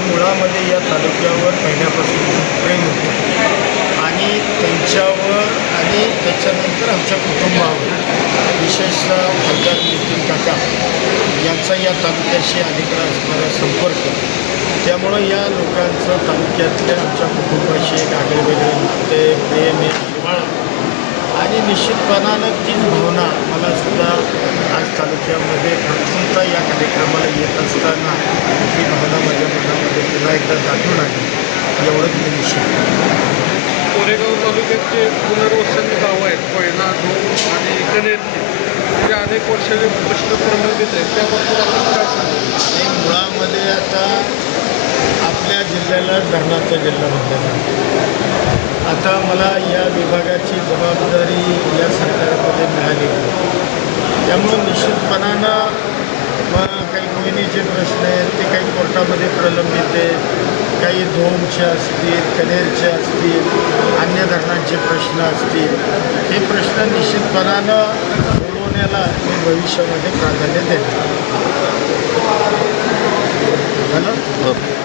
मुळामध्ये या तालुक्यावर पहिल्यापासून प्रेम होते. आणि त्यांच्यावर आणि त्याच्यानंतर आमच्या कुटुंबावर विशेषतः खासदार नितीन काका यांचा या तालुक्याशी अलीकडे असणारा संपर्क. त्यामुळं या लोकांचं तालुक्यातल्या आमच्या कुटुंबाशी एक आगळेवेगळे नाते प्रेम एक जिव्हाळा आणि निश्चितपणानं तीच भावना मला सुद्धा एकदा दाटून आली. एवढंच मी निश्चित कोरेगाव तालुक्यात जे पुनर्वसन गावं आहेत कोयना धूम आणि कनेरची जे अनेक वर्षाचे प्रश्न प्रलंबित आहेत. त्याबद्दल आपण काय सांगू? आणि मुळामध्ये आता आपल्या जिल्ह्याला धरणाचा जिल्हा म्हटलं जातं आता मला या विभागाची जबाबदारी या सरकारमध्ये मिळाली. त्यामुळं निश्चितपणानं मग काही कोयनीचे प्रश्न आहेत कोर्टामध्ये प्रलंबित आहेत काही धोमचे असतील कनेरचे असतील अन्य धरणांचे प्रश्न असतील. हे प्रश्न निश्चितपणानं सोडवण्याला मी भविष्यामध्ये प्राधान्य देतो